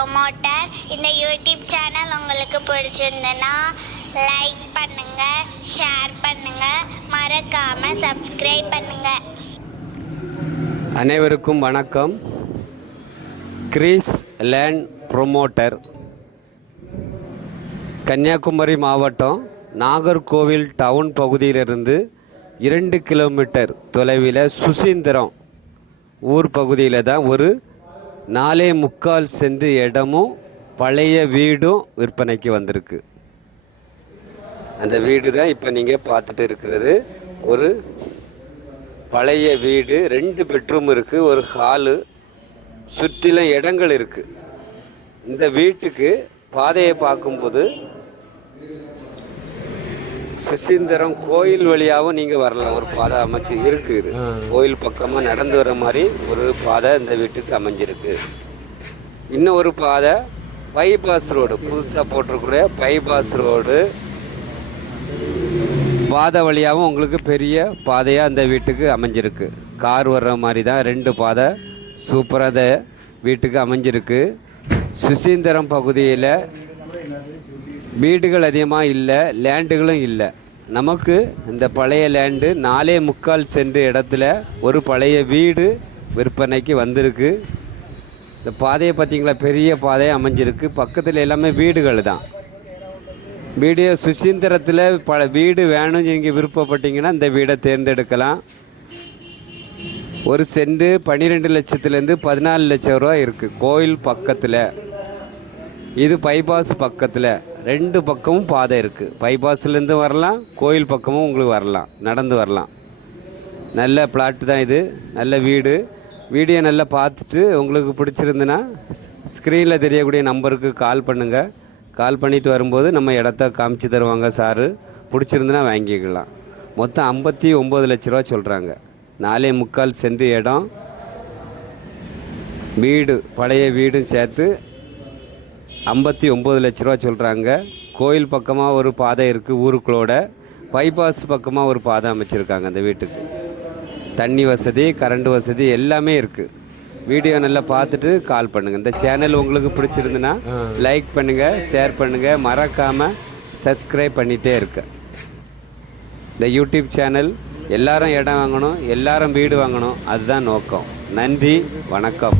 Promoter இந்த YouTube channel உங்களுக்கு பிடிச்சிருந்ததுன்னா லைக் பண்ணுங்க ஷேர் பண்ணுங்க. மறக்காம சப்ஸ்கிரைப் பண்ணுங்க. அனைவருக்கும் வணக்கம். கிரீஸ் லேண்ட் ப்ரொமோட்டர் கன்னியாகுமரி மாவட்டம் நாகர்கோவில் டவுன் பகுதியிலிருந்து இரண்டு கிலோமீட்டர் தொலைவில் சுசீந்திரம் ஊர் பகுதியில் தான் ஒரு நாலே முக்கால் சென்று இடமும் பழைய வீடும் விற்பனைக்கு வந்திருக்கு. அந்த வீடு தான் இப்போ நீங்கள் பார்த்துட்டு இருக்கிறது. ஒரு பழைய வீடு ரெண்டு பெட்ரூம் இருக்குது ஒரு ஹாலு சுற்றிலும் இடங்கள் இருக்குது இந்த வீட்டுக்கு பாதையை பார்க்கும்போது சுசீந்திரம் கோயில் வழியாகவும் நீங்கள் வரலாம். ஒரு பாதை அமைச்சு இருக்குது கோயில் பக்கமாக நடந்து வர மாதிரி ஒரு பாதை இந்த வீட்டுக்கு அமைஞ்சிருக்கு. இன்னும் ஒரு பாதை பைபாஸ் ரோடு புதுசாக போட்டிருக்கிற பைபாஸ் ரோடு பாதை வழியாகவும் உங்களுக்கு பெரிய பாதையாக அந்த வீட்டுக்கு அமைஞ்சிருக்கு. கார் வர்ற மாதிரி தான் ரெண்டு பாதை சூப்பராக வீட்டுக்கு அமைஞ்சிருக்கு. சுசீந்திரம் பகுதியில் வீடுகள் அதிகமாக இல்லை லேண்டுகளும் இல்லை. நமக்கு இந்த பழைய லேண்டு நாலே முக்கால் சென்ற இடத்துல ஒரு பழைய வீடு விற்பனைக்கு வந்திருக்கு. இந்த பாதையை பார்த்திங்களா? பெரிய பாதையாக அமைஞ்சிருக்கு. பக்கத்தில் எல்லாமே வீடுகள் தான். வீடியோ சுசீந்திரத்தில் பல வீடு வேணும்னு நீங்கள் விருப்பப்பட்டீங்கன்னா இந்த வீடை தேர்ந்தெடுக்கலாம். ஒரு செண்டு பன்னிரெண்டு லட்சத்துலேருந்து பதினாலு லட்சம் ரூபா இருக்குது கோயில் பக்கத்தில். இது பைபாஸ் பக்கத்தில் ரெண்டு பக்கமும் பாதை இருக்குது பைபாஸ்லேருந்து வரலாம் கோயில் பக்கமும் உங்களுக்கு வரலாம் நடந்து வரலாம். நல்ல பிளாட்டு தான் இது நல்ல வீடு. வீடியோ நல்லா பார்த்துட்டு உங்களுக்கு பிடிச்சிருந்துன்னா ஸ்க்ரீனில் தெரியக்கூடிய நம்பருக்கு கால் பண்ணுங்கள் கால் பண்ணிட்டு வரும்போது நம்ம இடத்த காமிச்சு தருவாங்க சாரு. பிடிச்சிருந்துன்னா வாங்கிக்கலாம். மொத்தம் ஐம்பத்தி ஒம்பது லட்ச ரூபா சொல்கிறாங்க நாலே முக்கால் சென்ட் இடம். வீடு பழைய வீடும் சேர்த்து ஐம்பத்தி ஒம்பது லட்ச ரூபா சொல்கிறாங்க கோயில் பக்கமாக ஒரு பாதை இருக்குது ஊருக்குள்ளோட. பைபாஸ் பக்கமாக ஒரு பாதை அமைச்சிருக்காங்க அந்த வீட்டுக்கு. தண்ணி வசதி கரண்ட் வசதி எல்லாமே இருக்குது வீடியோ நல்லா பார்த்துட்டு கால் பண்ணுங்கள் இந்த சேனல் உங்களுக்கு பிடிச்சிருந்துன்னா லைக் பண்ணுங்கள் ஷேர் பண்ணுங்கள் மறக்காமல் சப்ஸ்கிரைப் பண்ணிகிட்டே இருக்கு. இந்த யூடியூப் சேனல் எல்லாரும் இடம் வாங்கணும் எல்லாரும் வீடு வாங்கணும். அதுதான் நோக்கம். நன்றி வணக்கம்.